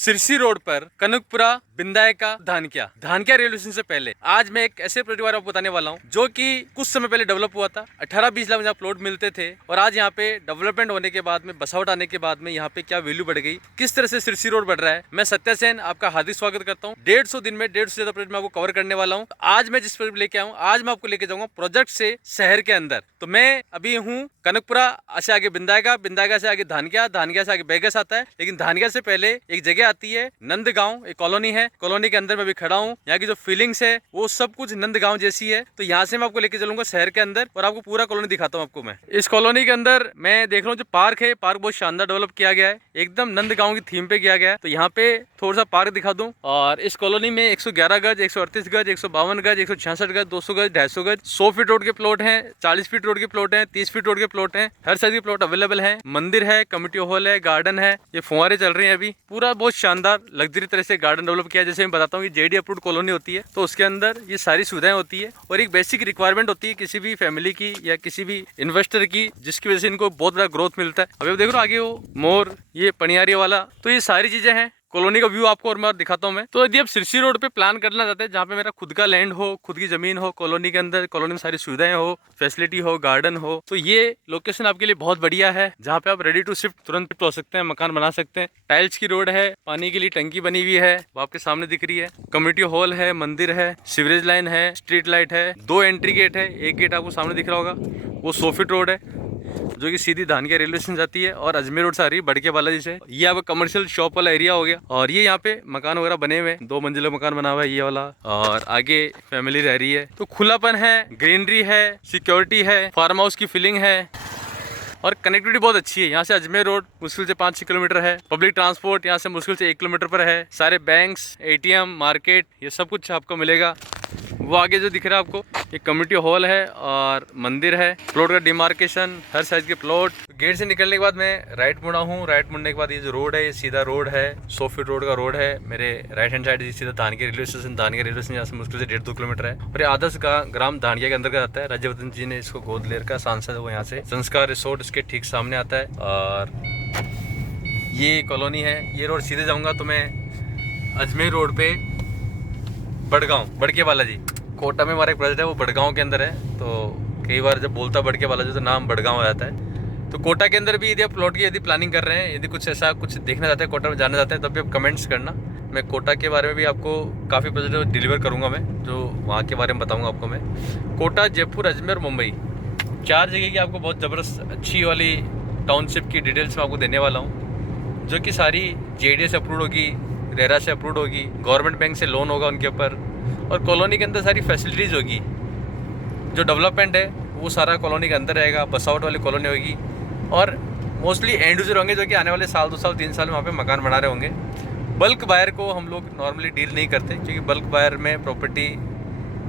Sirsi road पर कनकपुरा, बिंदायका, धानक्या railway station से पहले आज मैं एक ऐसे प्रोजेक्ट बारे में बताने वाला हूँ जो कि कुछ समय पहले डेवलप हुआ था। 18-20 लाख में जहाँ प्लॉट मिलते थे और आज यहाँ पे डेवलपमेंट होने के बाद में, बसावट आने के बाद में यहाँ पे क्या वैल्यू बढ़ गई, किस तरह से सिरसी रोड बढ़ रहा है। मैं सत्या सेन आपका हार्दिक स्वागत करता हूँ। 150 दिन में 150 से ज्यादा प्रोजेक्ट मैं आपको कवर करने वाला हूँ। आज मैं जिस प्रोजेक्ट लेके आऊँ, आज मैं आपको लेके जाऊंगा प्रोजेक्ट से शहर के अंदर। तो मैं अभी हूँ कनकपुरा से आगे बिंदायका से आगे धानक्या से आगे बेगस आता है, लेकिन धानक्या से पहले एक जगह आती है नंदगांव, एक कॉलोनी है। कॉलोनी के अंदर मैं भी खड़ा हूँ। यहाँ की जो फीलिंग्स है वो सब कुछ नंदगांव जैसी है। तो यहाँ से मैं आपको लेके चलूंगा शहर के अंदर और आपको पूरा कॉलोनी दिखाता हूँ। आपको मैं इस कॉलोनी के अंदर मैं देख रहा हूँ जो पार्क है, पार्क बहुत शानदार डेवलप किया गया है, एकदम नंदगांव की थीम पे किया गया है। तो यहाँ पे थोड़ा सा पार्क दिखा दूं। और इस कॉलोनी में 111 गज, 138 गज, 152 गज, 166 गज, 200 गज, 250 गज, 100 फीट रोड के प्लॉट हैं, 40 फीट रोड के प्लॉट हैं, 30 फीट रोड के प्लॉट हैं। हर साइज के प्लॉट अवेलेबल है। मंदिर है, कम्युनिटी हॉल है, गार्डन है, ये फुहारे चल रही है अभी। पूरा बहुत शानदार लग्जरी तरह से गार्डन डेवलप किया है। जैसे मैं बताता हूँ कि जेडी अप्रूव्ड कॉलोनी होती है तो उसके अंदर ये सारी सुविधाएं होती है और एक बेसिक रिक्वायरमेंट होती है किसी भी फैमिली की या किसी भी इन्वेस्टर की, जिसकी वजह से इनको बहुत बड़ा ग्रोथ मिलता है। अभी आप देख रहे हो आगे वो मोर, ये पनियारी वाला, तो ये सारी चीजें हैं। कॉलोनी का व्यू आपको और मैं दिखाता हूँ मैं। तो यदि आप सिरसी रोड पे प्लान करना चाहते हैं जहाँ पे मेरा खुद का लैंड हो, खुद की जमीन हो, कॉलोनी के अंदर, कॉलोनी में सारी सुविधाएं हो, फैसिलिटी हो, गार्डन हो, तो ये लोकेशन आपके लिए बहुत बढ़िया है। जहाँ पे आप रेडी टू शिफ्ट तुरंत हो सकते हैं, मकान बना सकते हैं। टाइल्स की रोड है, पानी के लिए टंकी बनी हुई है, वो आपके सामने दिख रही है। कम्युनिटी हॉल है, मंदिर है, सीवरेज लाइन है, स्ट्रीट लाइट है, 2 एंट्री गेट है। एक गेट आपको सामने दिख रहा होगा, वो 100 फीट रोड है जो कि सीधी धानक्या रेलवे स्टेशन जाती है और अजमेर रोड से आ रही है बड़के बालाजी से। ये आपका कमर्शियल शॉप वाला एरिया हो गया और ये यहाँ पे मकान वगैरह बने हुए हैं। 2 मंजिला मकान बना हुआ है ये वाला और आगे फैमिली रह रही है। तो खुलापन है, ग्रीनरी है, सिक्योरिटी है, फार्म हाउस की फीलिंग है और कनेक्टिविटी बहुत अच्छी है। यहाँ से अजमेर रोड मुश्किल से 5-6 किलोमीटर है। पब्लिक ट्रांसपोर्ट यहाँ से मुश्किल से 1 किलोमीटर पर है। सारे बैंक्स, ATM, मार्केट, ये सब कुछ आपको मिलेगा। वो आगे जो दिख रहा है आपको, ये कम्युनिटी हॉल है और मंदिर है। प्लॉट का डिमार्केशन, हर साइज के प्लॉट। गेट से निकलने के बाद मैं राइट मुड़ा हूँ। राइट मुड़ने के बाद ये जो रोड है, ये सीधा रोड है, 100 फीट रोड का रोड है। मेरे राइट हैंड साइड सीधा धानक्या रेलवे स्टेशन। धानक्या रेलवे स्टेशन यहाँ से मुश्किल से 1.5-2 किलोमीटर है और ये आदर्श ग्राम धानक्या के अंदर का आता है। राज्यवर्धन जी ने इसको गोद ले रखा, सांसद है वो। यहाँ से संस्कार रिसोर्ट इसके ठीक सामने आता है और ये कॉलोनी है। ये रोड सीधे जाऊंगा तो मैं अजमेर रोड पे बड़के बालाजी, कोटा में हमारा एक प्रोजेक्ट है, वो बड़गांव के अंदर है। तो कई बार जब बोलता बड़के बालाजी तो नाम बड़गांव आ जाता है। तो कोटा के अंदर भी यदि आप प्लॉट की यदि प्लानिंग कर रहे हैं, यदि कुछ ऐसा कुछ देखना चाहते हैं, कोटा में जाना चाहते हैं, तब भी आप कमेंट्स करना। मैं कोटा के बारे में भी आपको काफ़ी प्रोजेक्ट डिलीवर करूँगा मैं, जो वहाँ के बारे में बताऊँगा आपको मैं। कोटा, जयपुर, अजमेर, मुंबई, 4 जगह की आपको बहुत ज़बरदस्त अच्छी वाली टाउनशिप की डिटेल्स मैं आपको देने वाला हूँ, जो कि सारी JDA से अप्रूव होगी, रेरा से अप्रूव होगी, गवर्नमेंट बैंक से लोन होगा उनके ऊपर और कॉलोनी के अंदर सारी फैसिलिटीज़ होगी। जो डेवलपमेंट है वो सारा कॉलोनी के अंदर रहेगा। बसावट वाली कॉलोनी होगी और मोस्टली एंड यूजर होंगे जो कि आने वाले साल, 2 साल, 3 साल में वहाँ पे मकान बना रहे होंगे। बल्क बायर को हम लोग नॉर्मली डील नहीं करते क्योंकि बल्क बायर में प्रॉपर्टी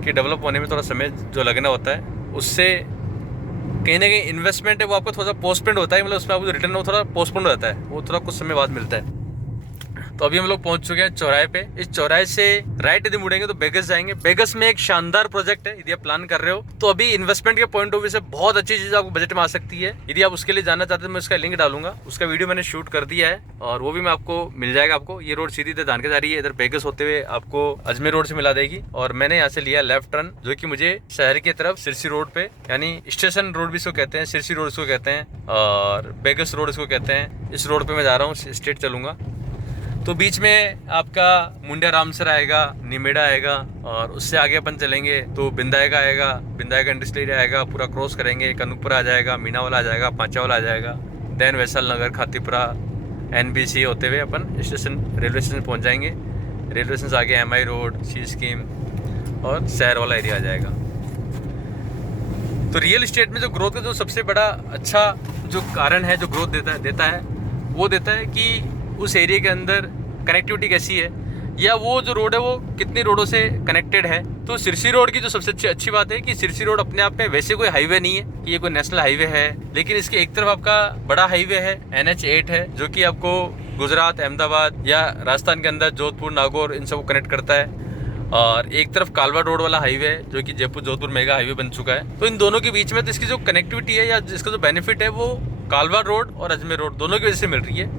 के डेवलप होने में थोड़ा समय जो लगना होता है, उससे कहीं ना कहीं इन्वेस्टमेंट है वो आपको थोड़ा पोस्टपोन्ड होता है, मतलब उसमें आपको रिटर्न वो थोड़ा पोस्टपोन्ड रहता है, वो थोड़ा कुछ समय बाद मिलता है। तो अभी हम लोग पहुंच चुके हैं चौराहे पे। इस चौराहे से राइट यदि मुड़ेंगे तो बेगस जाएंगे। बेगस में एक शानदार प्रोजेक्ट है, यदि आप प्लान कर रहे हो तो अभी इन्वेस्टमेंट के पॉइंट ऑफ व्यू से बहुत अच्छी चीज आपको बजट में आ सकती है। यदि आप उसके लिए जाना चाहते हैं मैं उसका लिंक डालूंगा, उसका वीडियो मैंने शूट कर दिया है और वो भी मैं आपको मिल जाएगा। आपको ये रोड सीधी इधर धानक्या जा रही है, इधर बेगस होते हुए आपको अजमेर रोड से मिला देगी और मैंने यहाँ से लिया लेफ्ट टर्न, जो कि मुझे शहर की तरफ सिरसी रोड पे, यानी स्टेशन रोड भी इसको कहते हैं, सिरसी रोड इसको कहते हैं और बेगस रोड इसको कहते हैं। इस रोड पे मैं जा रहा हूँ, स्ट्रेट चलूंगा। तो बीच में आपका मुंडिया रामसर आएगा, निमेड़ा आएगा और उससे आगे अपन चलेंगे तो बिंदायका आएगा, बिंदायका इंडस्ट्रियल एरिया आएगा, पूरा क्रॉस करेंगे, कनकपुरा आ जाएगा, मीनावाला आ जाएगा, पांचावाला आ जाएगा, देन वैसल नगर, खातीपुरा, NBC होते हुए अपन स्टेशन, रेलवे स्टेशन पहुंच जाएंगे। रेलवे स्टेशन से आगे MI रोड, सी स्कीम और शहर वाला एरिया आ जाएगा। तो रियल इस्टेट में जो ग्रोथ का जो सबसे बड़ा अच्छा जो कारण है, जो ग्रोथ देता है वो देता है कि उस एरिया के अंदर कनेक्टिविटी कैसी है या वो जो रोड है वो कितनी रोडों से कनेक्टेड है। तो सिरसी रोड की जो सबसे अच्छी बात है कि सिरसी रोड अपने आप में वैसे कोई हाईवे नहीं है कि ये कोई नेशनल हाईवे है, लेकिन इसके एक तरफ आपका बड़ा हाईवे है, NH8 है, जो कि आपको गुजरात, अहमदाबाद या राजस्थान के अंदर जोधपुर, नागौर, इन सबको कनेक्ट करता है। और एक तरफ कालवा रोड वाला हाईवे है जो कि जयपुर जोधपुर मेगा हाईवे बन चुका है। तो इन दोनों के बीच में तो इसकी जो कनेक्टिविटी है या इसका जो बेनिफिट है वो कालवा रोड और अजमेर रोड दोनों की वजह से मिल रही है।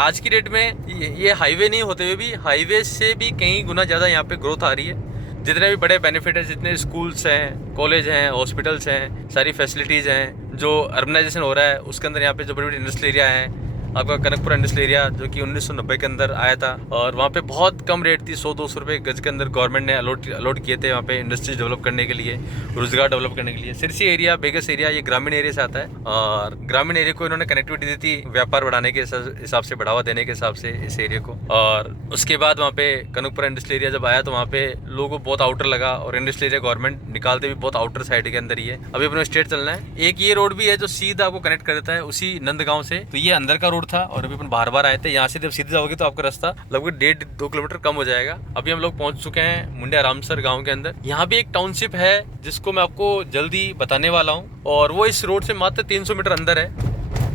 आज की डेट में ये हाईवे नहीं होते हुए भी हाईवे से भी कई गुना ज़्यादा यहाँ पे ग्रोथ आ रही है। जितने भी बड़े बेनिफिट है, जितने स्कूल्स हैं, कॉलेज हैं, हॉस्पिटल्स हैं, सारी फैसिलिटीज़ हैं, जो अर्बनाइजेशन हो रहा है उसके अंदर यहाँ पे जो बड़ी बड़ी इंडस्ट्रियल एरिया हैं, आपका कनकपुरा इंडस्ट्रियल एरिया जो कि 1990 के अंदर आया था और वहाँ पे बहुत कम रेट थी, 100-200 रुपये गज के अंदर गवर्नमेंट ने अलॉट किए थे वहाँ पे इंडस्ट्रीज डेवलप करने के लिए, रोजगार डेवलप करने के लिए। सिरसी एरिया, बेगस एरिया, ये ग्रामीण एरिया से आता है और ग्रामीण एरिया को इन्होंने कनेक्टिविटी दी थी व्यापार बढ़ाने के हिसाब से, बढ़ावा देने के हिसाब से इस एरिया को। और उसके बाद वहाँ पे कनकपुरा इंडस्ट्रियल एरिया जब आया तो वहाँ पे लोगों को बहुत आउटर लगा और इंडस्ट्रियल एरिया गवर्नमेंट निकालते भी बहुत आउटर साइड के अंदर ही है। अभी अपने स्टेट चलना है। एक ये रोड भी है जो सीधा आपको कनेक्ट कर देता है उसी नंदगांव से, तो ये अंदर का रोड था और अभी अपन बार आए थे। यहाँ से जब सीधे जाओगे तो आपका रास्ता लगभग 1.5-2 किलोमीटर कम हो जाएगा। अभी हम लोग पहुंच चुके हैं मुंडिया रामसर गांव के अंदर। यहाँ भी एक टाउनशिप है जिसको मैं आपको जल्दी बताने वाला हूँ और वो इस रोड से मात्र 300 मीटर अंदर है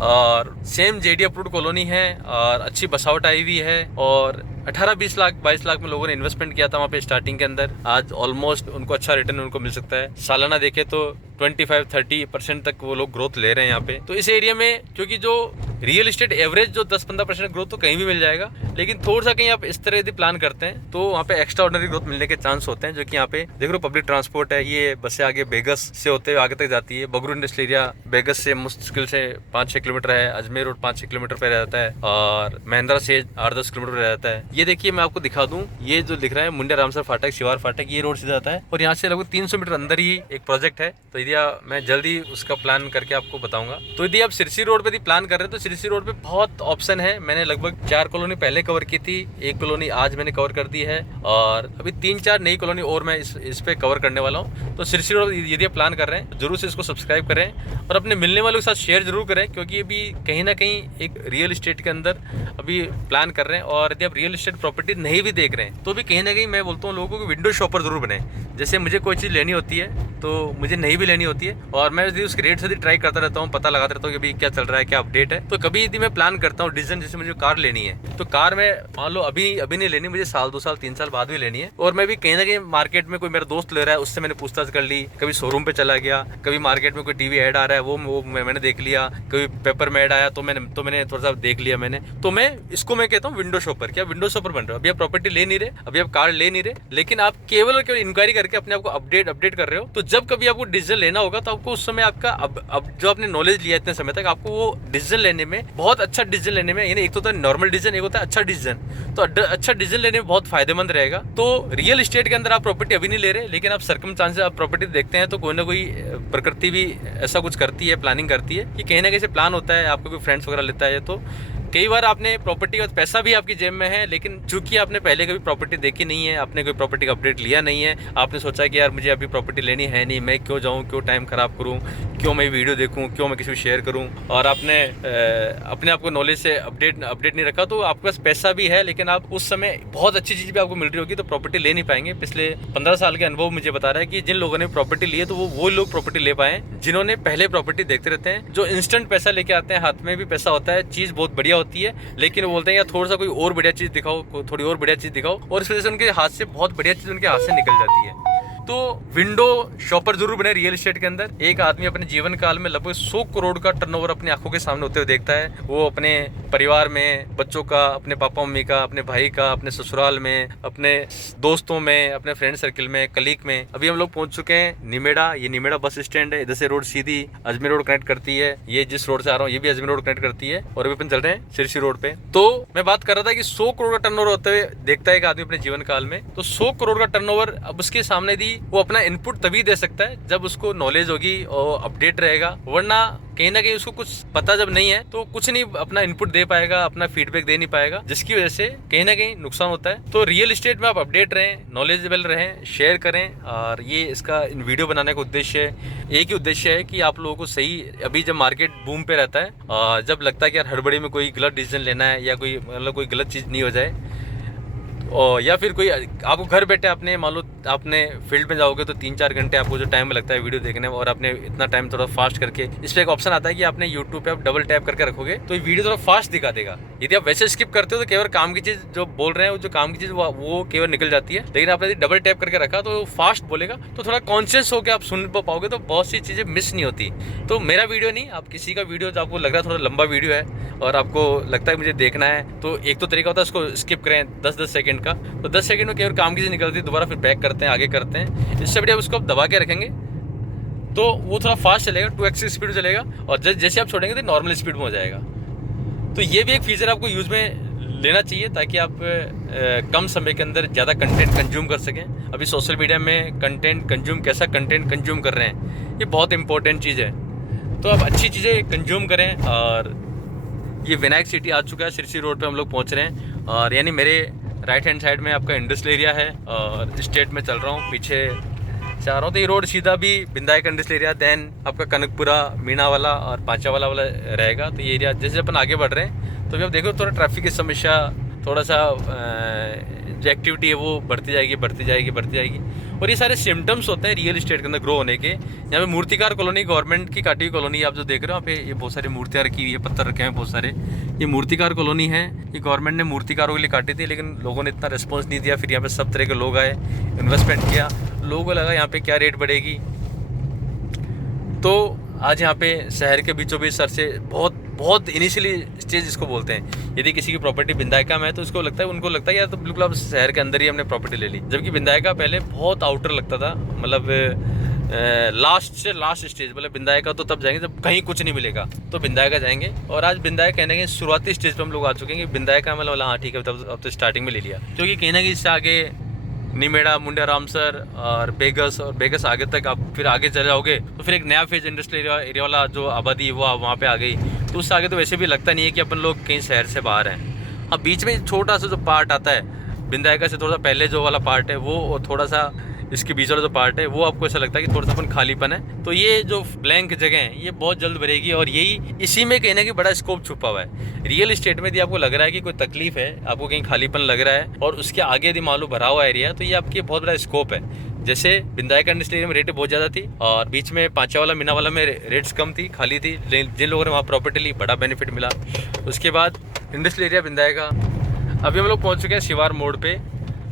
और सेम जेडी अप्रूव्ड कॉलोनी है और अच्छी बसावट आई हुई है और 18-20 लाख 22 लाख में लोगों ने इन्वेस्टमेंट किया था वहाँ पे स्टार्टिंग के अंदर। आज ऑलमोस्ट उनको अच्छा रिटर्न उनको मिल सकता है। सालाना देखे तो 25-30% तक वो लोग ग्रोथ ले रहे हैं यहाँ पे। तो इस एरिया में क्योंकि जो रियल एस्टेट एवरेज जो 10-15% ग्रोथ तो कहीं भी मिल जाएगा, लेकिन थोड़ा सा कहीं आप इस तरह यदि प्लान करते हैं तो वहाँ पे एक्स्ट्रा ऑर्डिनरी ग्रोथ मिलने के चांस होते हैं। जो कि यहाँ पे देख लो पब्लिक ट्रांसपोर्ट है, ये बसें आगे बेगस से होते हुए आगे तक जाती है। बगरू इंडस्ट्रियल एरिया बेगस से मुश्किल से 5-6 किलोमीटर है, अजमेर रोड 5-6 किलोमीटर पे रहता है और महिंद्रा से 8-10 किलोमीटर रहता है। ये देखिए मैं आपको दिखा दूं, ये जो दिख रहा है मुंडिया रामसर फाटक, शिवार फाटक, ये रोड सीधा आता है और यहाँ से लगभग 300 मीटर अंदर ही एक प्रोजेक्ट है। तो यदि मैं जल्दी उसका प्लान करके आपको बताऊंगा। तो यदि आप सिरसी रोड पे प्लान कर रहे हैं तो सिरसी रोड पे बहुत ऑप्शन है। मैंने लगभग 4 कॉलोनी पहले कवर की थी, 1 कॉलोनी आज मैंने कवर कर दी है और अभी 3-4 नई कॉलोनी और मैं इस पे कवर करने वाला हूँ। तो सिरसी रोड यदि आप प्लान कर रहे हैं जरूर से इसको सब्सक्राइब करें और अपने मिलने वालों के साथ शेयर जरूर करें, क्योंकि अभी कहीं ना कहीं एक रियल एस्टेट के अंदर अभी प्लान कर रहे हैं और यदि आप रियल एस्टेट प्रॉपर्टी नहीं भी देख रहे हैं तो भी कहीं ना कहीं मैं बोलता हूँ लोगों को विंडो शॉपर जरूर बने। जैसे मुझे कोई चीज़ लेनी होती है तो मुझे नहीं भी लेनी होती है और मैं यदि उसके रेट से ट्राई करता रहता हूँ, पता लगाता रहता हूँ कि अभी क्या चल रहा है, क्या अपडेट है। तो कभी यदि मैं प्लान करता हूँ डिसीजन, जैसे मुझे कार लेनी है तो कार में मान लो अभी नहीं लेनी, मुझे 1-2 साल 3 साल बाद भी लेनी है और मैं भी कहीं ना कहीं मार्केट में कोई मेरा दोस्त ले रहा है उससे मैंने पूछताछ कर ली, कभी शोरूम पे चला गया, कभी मार्केट में कोई टीवी ऐड आ रहा है वो मैंने देख लिया, कभी पेपर में ऐड आया तो मैंने थोड़ा सा देख लिया मैंने। तो मैं इसको मैं कहता हूँ विंडो शॉपर। क्या विंडो शॉपर बन रहे हो? अभी आप प्रॉपर्टी ले नहीं रहे, अभी आप कार ले नहीं रहे, लेकिन आप केवल और केवल इंक्वायरी करके अपने आपको अपडेट कर रहे हो। तो जब कभी आपको डिसीजन लेना होगा तो आपको उस समय आपका अब जो आपने नॉलेज लिया इतने समय तक, आपको वो डिसीजन लेने में, बहुत अच्छा डिसीजन लेने में, यानी एक तो होता है नॉर्मल डिसीजन, एक होता है अच्छा डिसीजन, तो अच्छा डिसीजन लेने में बहुत फायदेमंद रहेगा। तो रियल एस्टेट के अंदर आप प्रॉपर्टी अभी नहीं ले रहे, लेकिन आप सर्कमस्टांसेस आप प्रॉपर्टी देखते हैं तो कोई ना कोई प्रकृति भी ऐसा कुछ करती है, प्लानिंग करती है कि कहीं ना कहीं से प्लान होता है, आपको कोई फ्रेंड्स वगैरह लेता है तो कई बार आपने प्रॉपर्टी का पैसा भी आपकी जेब में है, लेकिन चूंकि आपने पहले कभी प्रॉपर्टी देखी नहीं है, आपने कोई प्रॉपर्टी का अपडेट लिया नहीं है, आपने सोचा कि यार मुझे अभी प्रॉपर्टी लेनी है नहीं, मैं क्यों जाऊं, क्यों टाइम खराब करूं, क्यों मैं वीडियो देखूं, क्यों मैं किसी को शेयर करूं, और आपने अपने आप को नॉलेज से अपडेट नहीं रखा तो आपके पास पैसा भी है लेकिन आप उस समय बहुत अच्छी चीज़ भी आपको मिल रही होगी तो प्रॉपर्टी ले नहीं पाएंगे। पिछले 15 साल के अनुभव मुझे बता रहा है कि जिन लोगों ने प्रॉपर्टी ली है तो वो लोग प्रॉपर्टी ले पाए जिन्होंने पहले प्रॉपर्टी देखते रहते हैं। जो इंस्टेंट पैसा लेके आते हैं, हाथ में भी पैसा होता है, चीज़ बहुत बढ़िया होती है, लेकिन वो बोलते हैं यार थोड़ा सा कोई और बढ़िया चीज़ दिखाओ, थोड़ी और बढ़िया चीज़ दिखाओ, और इस वजह से उनके हाथ से बहुत बढ़िया चीज़ उनके हाथ से निकल जाती है। तो विंडो शॉपर जरूर बने रियल एस्टेट के अंदर। एक आदमी अपने जीवन काल में लगभग 100 करोड़ का टर्नओवर अपनी आंखों के सामने होते हुए देखता है। वो अपने परिवार में, बच्चों का, अपने पापा मम्मी का, अपने भाई का, अपने ससुराल में, अपने दोस्तों में, अपने फ्रेंड सर्किल में, कलीग में। अभी हम लोग पहुंच चुके हैं निमेड़ा। ये निमेड़ा बस स्टैंड है। इधर से रोड सीधी अजमेर रोड कनेक्ट करती है। ये जिस रोड से आ रहा हूँ ये भी अजमेर रोड कनेक्ट करती है। और अभी अपन चल रहे हैं सिरसी रोड पे। तो मैं बात कर रहा था कि 100 करोड़ का टर्नओवर होते हुए देखता है एक आदमी अपने जीवन काल में। तो 100 करोड़ का टर्नओवर अब उसके सामने दी, वो अपना इनपुट तभी दे सकता है जब उसको नॉलेज होगी और अपडेट रहेगा, वरना कहीं ना कहीं उसको कुछ पता जब नहीं है तो कुछ नहीं अपना इनपुट दे पाएगा, अपना फीडबैक दे नहीं पाएगा, जिसकी वजह से कहीं ना कहीं नुकसान होता है। तो रियल एस्टेट में आप अपडेट रहें, नॉलेजेबल रहें, शेयर करें। और ये इसका इन वीडियो बनाने का उद्देश्य है, एक ही उद्देश्य है कि आप लोगों को सही, अभी जब मार्केट बूम पे रहता है, जब लगता है कि यार हड़बड़ी में कोई गलत डिसीजन लेना है या कोई मतलब कोई गलत चीज़ नहीं हो जाए, और या फिर कोई आपको घर बैठे आपने मान लो आपने फील्ड में जाओगे तो 3-4 घंटे आपको जो टाइम लगता है वीडियो देखने में, और आपने इतना टाइम थोड़ा फास्ट करके, इस पर एक ऑप्शन आता है कि आपने यूट्यूब पे आप डबल टैप करके रखोगे तो ये वीडियो थोड़ा फास्ट दिखा देगा। यदि आप वैसे स्किप करते हो तो केवल काम की चीज़ जो बोल रहे हैं, जो काम की चीज़ वो केवल निकल जाती है। लेकिन आपने यदि डबल टैप करके रखा तो फास्ट बोलेगा, तो थोड़ा कॉन्शियस होकर आप सुन पाओगे, तो बहुत सी चीज़ें मिस नहीं होती। तो मेरा वीडियो नहीं, आप किसी का वीडियो जो आपको लग रहा है थोड़ा लंबा वीडियो है और आपको लगता है मुझे देखना है, तो एक तो तरीका होता है उसको स्किप करें 10-10 सेकंड का, तो 10 सेकंड में केवल काम की चीज़ निकलती है, दोबारा फिर बैक करते हैं, आगे करते हैं। इससे बढ़िया उसको आप दबा के रखेंगे तो वो थोड़ा फास्ट चलेगा, 2x स्पीड में चलेगा, और जैसे आप छोड़ेंगे तो नॉर्मल स्पीड में हो जाएगा। तो ये भी एक फीचर आपको यूज़ में लेना चाहिए ताकि आप कम समय के अंदर ज़्यादा कंटेंट कंज्यूम कर सकें। अभी सोशल मीडिया में कंटेंट कंज्यूम, कैसा कंटेंट कंज्यूम कर रहे हैं, ये बहुत इंपॉर्टेंट चीज़ है। तो आप अच्छी चीज़ें कंज्यूम करें। और ये विनायक सिटी आ चुका है, सिरसी रोड पे हम लोग पहुंच रहे हैं, और यानी मेरे राइट हैंड साइड में आपका इंडस्ट्रियल एरिया है और स्टेट में चल रहा हूँ, पीछे जा रहा हूँ तो ये रोड सीधा भी विनायक इंडस्ट्रियल एरिया, देन आपका कनकपुरा, मीनावाला और पांचावाला वाला रहेगा। तो ये एरिया जैसे अपन आगे बढ़ रहे हैं तो अभी आप देखो थोड़ा ट्रैफिक की समस्या, थोड़ा सा जो एक्टिविटी है वो बढ़ती जाएगी। और ये सारे सिम्टम्स होते हैं रियल इस्टेट के अंदर ग्रो होने के। यहाँ पे मूर्तिकार कॉलोनी, गवर्नमेंट की काटी हुई कॉलोनी आप जो देख रहे हो, यहाँ पे ये बहुत सारी मूर्तियाँ रखी हुई है, पत्थर रखे हैं बहुत सारे। ये मूर्तिकार कॉलोनी है, ये गवर्नमेंट ने मूर्तिकारों के लिए काटी थी, लेकिन लोगों ने इतना रिस्पॉन्स नहीं दिया। फिर यहाँ पे सब तरह के लोग आए, इन्वेस्टमेंट किया, लोगों को लगा यहाँ पे क्या रेट बढ़ेगी। तो आज यहाँ पे शहर के बीचों बीच सर से बहुत इनिशियली स्टेज इसको बोलते हैं। यदि किसी की प्रॉपर्टी विनायका में है तो उनको लगता है यार तो बिल्कुल अब शहर के अंदर ही हमने प्रॉपर्टी ले ली, जबकि विनायका पहले बहुत आउटर लगता था, मतलब लास्ट से लास्ट स्टेज। मतलब विनायका तो तब जाएंगे जब कहीं कुछ नहीं मिलेगा, तो विनायका जाएंगे। और आज विनायका कहने के शुरुआती स्टेज पर हम लोग आ चुके हैं कि विनायका मतलब हाँ ठीक है, अब तो स्टार्टिंग में ले लिया, क्योंकि कहीं ना कहीं इससे आगे निमेड़ा, मुंडा रामसर और बेगस आगे तक आप फिर आगे चले जाओगे तो फिर एक नया फेज इंडस्ट्रियल एरिया वाला जो आबादी वो वहाँ पे आ गई। तो उससे आगे तो वैसे भी लगता नहीं है कि अपन लोग कहीं शहर से बाहर हैं। अब बीच में छोटा सा जो पार्ट आता है विनायका से, थोड़ा सा पहले जो वाला पार्ट है वो, और थोड़ा सा इसके बीच वाला जो पार्ट है वो आपको ऐसा लगता है कि थोड़ा सा अपन खालीपन है। तो ये जो ब्लैंक जगह है ये बहुत जल्द भरेगी, और यही इसी में कहीं ना कहीं बड़ा स्कोप छुपा हुआ है। रियल इस्टेट में यदि आपको लग रहा है कि कोई तकलीफ है, आपको कहीं खालीपन लग रहा है, और उसके आगे यदि मालूम भरा हुआ एरिया है, तो ये आपकी बहुत बड़ा स्कोप है। जैसे विनायक इंडस्ट्रियल एरिया में रेट बहुत ज़्यादा थी, और बीच में पांचावाला, मीनावाला में रेट्स कम थी, खाली थी। जिन लोगों ने वहाँ प्रॉपर्टी ली बड़ा बेनिफिट मिला। उसके बाद इंडस्ट्रियल एरिया विनायका, अभी हम लोग पहुँच चुके हैं शिवार मोड़ पे,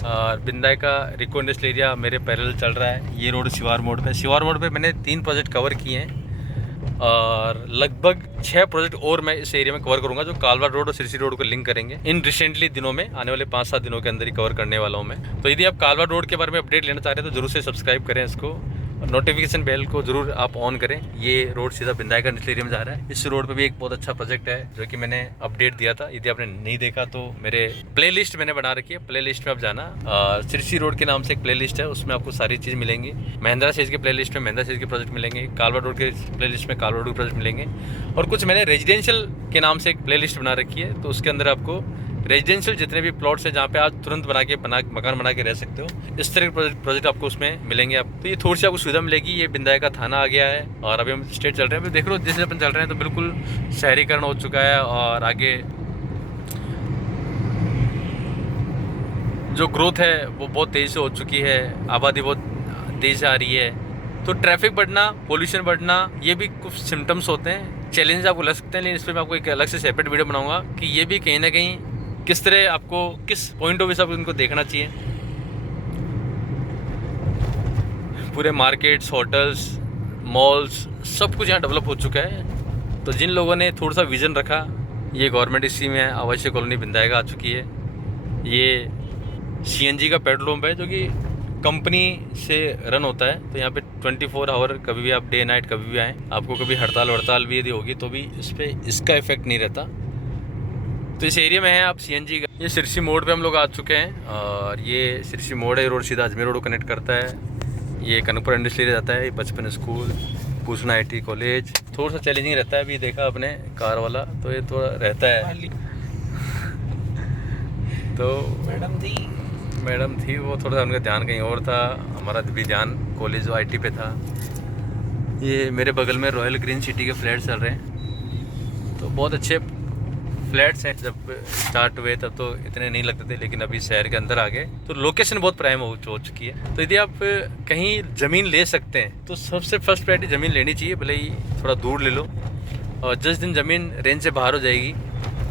और विनायका रिको इंडस्ट्रियल एरिया मेरे पैरेलल चल रहा है। ये रोड शिवार मोड़ पे मैंने 3 प्रोजेक्ट कवर किए हैं, और लगभग 6 प्रोजेक्ट और मैं इस एरिया में कवर करूंगा, जो कालवा रोड और सिरसी रोड को लिंक करेंगे। इन रिसेंटली दिनों में, आने वाले 5-7 दिनों के अंदर ही कवर करने वाला हूं मैं। तो यदि आप कालवा रोड के बारे में अपडेट लेना चाह रहे हैं तो जरूर से सब्सक्राइब करें इसको, और नोटिफिकेशन बेल को जरूर आप ऑन करें। ये रोड सीधा विनायक इंडस्ट्रियल एरिया में जा रहा है। इस रोड पे भी एक बहुत अच्छा प्रोजेक्ट है जो कि मैंने अपडेट दिया था, यदि आपने नहीं देखा तो मेरे प्लेलिस्ट मैंने बना रखी है, प्लेलिस्ट में आप जाना। सिरसी रोड के नाम से एक प्लेलिस्ट है, उसमें आपको सारी चीज़ मिलेंगी। महिंद्रा सेज के प्लेलिस्ट में महिंद्रा सेज के प्रोजेक्ट मिलेंगे, कालवा रोड के प्लेलिस्ट में कालवा रोड के प्रोजेक्ट मिलेंगे, और कुछ मैंने रेजिडेंशियल के नाम से एक प्लेलिस्ट बना रखी है। तो उसके अंदर आपको रेजिडेंशियल जितने भी प्लॉट्स हैं जहाँ पे आप तुरंत मकान बना के रह सकते हो, इस तरह के प्रोजेक्ट आपको उसमें मिलेंगे। आप तो ये थोड़ी सी आपको सुविधा मिलेगी। ये विनायका थाना आ गया है, और अभी हम स्टेट चल रहे हैं। अभी देख लो जैसे अपन चल रहे हैं तो बिल्कुल शहरीकरण हो चुका है, और आगे जो ग्रोथ है वो बहुत तेज़ी से हो चुकी है, आबादी बहुत तेज़ से आ रही है। तो ट्रैफिक बढ़ना, पोल्यूशन बढ़ना, ये भी कुछ सिम्टम्स होते हैं, चैलेंज आपको लग सकते हैं। लेकिन इस पर मैं आपको एक अलग से सेपरेट वीडियो बनाऊंगा कि ये भी कहीं ना कहीं किस तरह आपको, किस पॉइंट ऑफ व्यू से आपको इनको देखना चाहिए। पूरे मार्केट्स, होटल्स, मॉल्स, सब कुछ यहाँ डेवलप हो चुका है। तो जिन लोगों ने थोड़ा सा विज़न रखा, ये गवर्नमेंट स्कीम है, आवासीय कॉलोनी विनायका आ चुकी है। ये CNG का पेट्रोल पंप है जो कि कंपनी से रन होता है। तो यहाँ पे 24 आवर, कभी भी आप डे नाइट कभी भी आएँ, आपको कभी हड़ताल भी यदि होगी तो भी इस पर इसका इफेक्ट नहीं रहता। तो इस एरिया में है आप CNG का। ये सिरसी मोड़ पे हम लोग आ चुके हैं, और ये सिरसी मोड़ है, रोड सीधा अजमेर रोड को कनेक्ट करता है। ये कनकपुरा इंडस्ट्रियल जाता है, ये बचपन स्कूल, पूछना IT कॉलेज। थोड़ा सा चैलेंजिंग रहता है, अभी देखा आपने कार वाला, तो ये थोड़ा रहता है। तो मैडम थी वो थोड़ा सा उनका ध्यान कहीं और था, हमारा भी ध्यान कॉलेज IT पे था। ये मेरे बगल में रॉयल ग्रीन सिटी के फ्लैट चल रहे हैं, तो बहुत अच्छे फ्लैट्स हैं, जब स्टार्ट हुए तब तो इतने नहीं लगते थे, लेकिन अभी शहर के अंदर आ गए तो लोकेशन बहुत प्राइम हो चुकी है। तो यदि आप कहीं ज़मीन ले सकते हैं तो सबसे फर्स्ट प्रायोरिटी ज़मीन लेनी चाहिए, भले ही थोड़ा दूर ले लो। और जिस दिन ज़मीन रेंज से बाहर हो जाएगी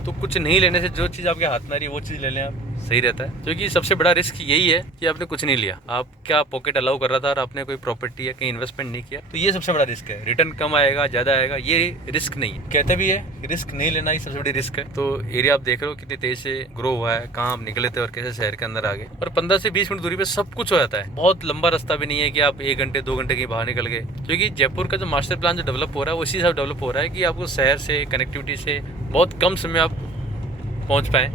तो कुछ नहीं लेने से जो चीज़ आपके हाथ में आ रही है वो चीज़ ले लें आप, सही रहता है। क्योंकि सबसे बड़ा रिस्क यही है कि आपने कुछ नहीं लिया, आपका पॉकेट अलाउ कर रहा था और आपने कोई प्रॉपर्टी या कहीं इन्वेस्टमेंट नहीं किया, तो ये सबसे बड़ा रिस्क है। रिटर्न कम आएगा, ज़्यादा आएगा, ये रिस्क नहीं है। कहते भी है रिस्क नहीं लेना ही सबसे बड़ी रिस्क है। तो एरिया आप देख रहे हो कितनी तेज से ग्रो हुआ है, कहाँ आप निकले थे और कैसे शहर के अंदर आ गए। और 15 से 20 मिनट दूरी पे सब कुछ हो जाता है। बहुत लंबा रास्ता भी नहीं है कि आप 1 घंटे 2 घंटे कहीं बाहर निकल गए। क्योंकि जयपुर का जो मास्टर प्लान जो डेवलप हो रहा है वो इसी हिसाब डेवलप हो रहा है कि आपको शहर से कनेक्टिविटी से बहुत कम समय आप पहुंच पाएँ।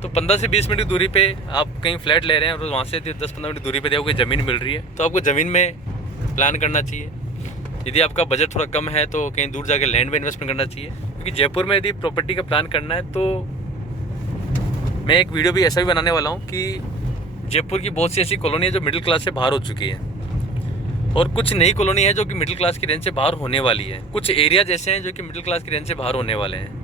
तो 15 से 20 मिनट की दूरी पे आप कहीं फ्लैट ले रहे हैं और वहाँ से 10-15 मिनट दूरी पे आपको ज़मीन मिल रही है, तो आपको ज़मीन में प्लान करना चाहिए। यदि आपका बजट थोड़ा कम है तो कहीं दूर जाके लैंड में इन्वेस्टमेंट करना चाहिए। क्योंकि जयपुर में यदि प्रॉपर्टी का प्लान करना है तो मैं एक वीडियो भी ऐसा भी बनाने वाला हूँ कि जयपुर की बहुत सी ऐसी कॉलोनी है जो मिडिल क्लास से बाहर हो चुकी है, और कुछ नई कॉलोनी है जो कि मिडिल क्लास की रेंज से बाहर होने वाली है। कुछ एरिया जैसे हैं जो कि मिडिल क्लास की रेंज से बाहर होने वाले हैं,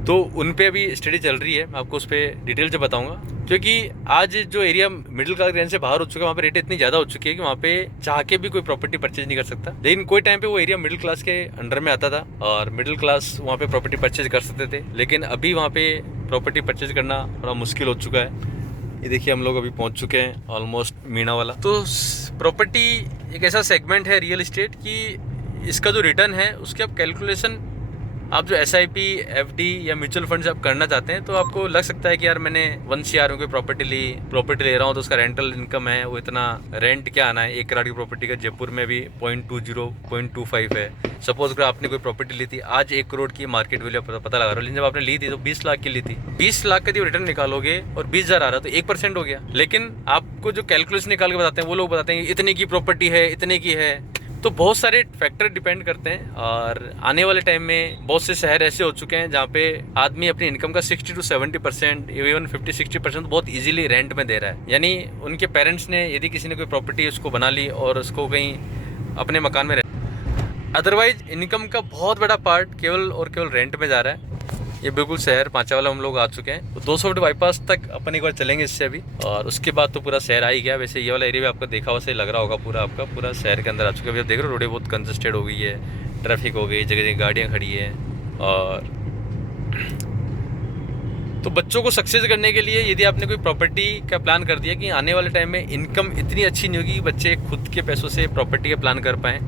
तो उन पे अभी स्टडी चल रही है। मैं आपको उस पर डिटेल से बताऊंगा। क्योंकि आज जो एरिया मिडिल क्लास रेंज से बाहर हो चुका है वहाँ पे रेट इतनी ज़्यादा हो चुकी है कि वहाँ पे चाह के भी कोई प्रॉपर्टी परचेज नहीं कर सकता। लेकिन कोई टाइम पे वो एरिया मिडिल क्लास के अंडर में आता था और मिडिल क्लास वहाँ पे प्रॉपर्टी परचेज कर सकते थे। लेकिन अभी वहाँ पे प्रॉपर्टी परचेज करना थोड़ा मुश्किल हो चुका है। ये देखिए हम लोग अभी पहुँच चुके हैं ऑलमोस्ट मीना वाला। तो प्रॉपर्टी एक ऐसा सेगमेंट है रियल इस्टेट कि इसका जो रिटर्न है उसके आप कैलकुलेशन आप जो SIP, FD या म्यूचुअल फंड से आप करना चाहते हैं तो आपको लग सकता है कि यार मैंने 1 CR में कोई प्रॉपर्टी ले रहा हूँ तो उसका रेंटल इनकम है वो इतना, रेंट क्या आना है 1 करोड़ की प्रॉपर्टी का जयपुर में भी 0.20, 0.25 है। सपोज अगर आपने कोई प्रॉपर्टी ली थी आज 1 करोड़ की मार्केट वैल्यू पता लगा रहा हो, लेकिन जब आपने ली थी तो 20 लाख की ली थी। 20 लाख का जब रिटर्न निकालोगे और 20,000 आ रहा तो 1% हो गया। लेकिन आपको जो कैलकुलेशन निकाल के बताते हैं वो लोग बताते हैं इतने की प्रॉपर्टी है, इतने की है। तो बहुत सारे फैक्टर डिपेंड करते हैं। और आने वाले टाइम में बहुत से शहर ऐसे हो चुके हैं जहाँ पे आदमी अपनी इनकम का 60 to 70%, इवन 50-60% बहुत इजीली रेंट में दे रहा है। यानी उनके पेरेंट्स ने यदि किसी ने कोई प्रॉपर्टी उसको बना ली और उसको कहीं अपने मकान में अदरवाइज इनकम का बहुत बड़ा पार्ट केवल और केवल रेंट में जा रहा है। ये बिल्कुल शहर पांचावाला हम लोग आ चुके हैं। तो 200 फीट बाईपास तक अपन एक बार चलेंगे इससे अभी, और उसके बाद तो पूरा शहर आ ही गया। वैसे ये वाला एरिया भी आपको देखा हुआ से लग रहा होगा पूरा आपका पूरा शहर के अंदर आ चुका है। अभी आप देख रहे हो रोडें बहुत कंजस्टेड हो गई है, ट्रैफिक हो गई, जगह जगह गाड़ियाँ खड़ी हैं। और तो बच्चों को सक्सेस करने के लिए यदि आपने कोई प्रॉपर्टी का प्लान कर दिया कि आने वाले टाइम में इनकम इतनी अच्छी नहीं होगी कि बच्चे खुद के पैसों से प्रॉपर्टी का प्लान कर पाएँ,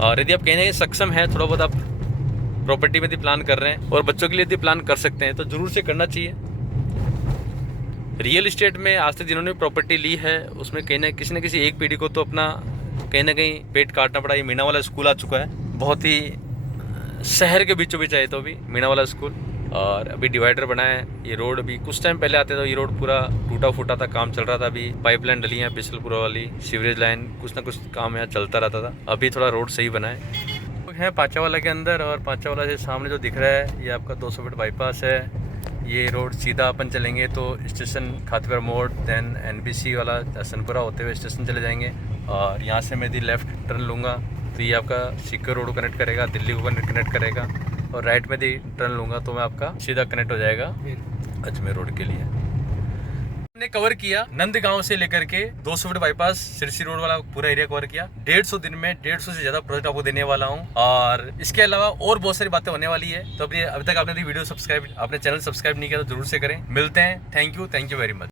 और यदि आप कहीं ना कहीं सक्षम है थोड़ा बहुत आप प्रॉपर्टी में भी प्लान कर रहे हैं और बच्चों के लिए भी प्लान कर सकते हैं तो जरूर से करना चाहिए। रियल इस्टेट में आज तक जिन्होंने प्रॉपर्टी ली है उसमें कहीं ना किसी एक पीढ़ी को तो अपना कहीं ना कहीं पेट काटना पड़ा। ये मीना वाला स्कूल आ चुका है, बहुत ही शहर के बीचों बीच आए तो अभी मीना वाला स्कूल। और अभी डिवाइडर बना है। ये रोड अभी कुछ टाइम पहले आते तो ये रोड पूरा टूटा फूटा था, काम चल रहा था। अभी पाइपलाइन डली है बिसलपुरा वाली, सीवरेज लाइन, कुछ ना कुछ काम यहाँ चलता रहता था। अभी थोड़ा रोड सही बना है पांचावाला के अंदर। और पांचावाला से सामने जो दिख रहा है ये आपका 200 फीट बाईपास है। ये रोड सीधा अपन चलेंगे तो स्टेशन खातीपुर मोड़, देन NBC वाला सनपुरा होते हुए स्टेशन चले जाएंगे। और यहाँ से मैं यदि लेफ्ट टर्न लूँगा तो ये आपका सीकर रोड को कनेक्ट करेगा, दिल्ली को कनेक्ट करेगा। और राइट में यदि टर्न लूँगा तो मैं आपका सीधा कनेक्ट हो जाएगा अजमेर रोड के लिए। हमने कवर किया नंदगांव से लेकर के 200 फीट बाईपास सिरसी रोड वाला पूरा एरिया कवर किया। 150 दिन में 150 से ज्यादा प्रोजेक्ट आपको देने वाला हूं। और इसके अलावा और बहुत सारी बातें होने वाली है। तो अभी तक आपने वीडियो सब्सक्राइब, आपने चैनल सब्सक्राइब नहीं किया तो जरूर से करें। मिलते हैं। Thank you very much.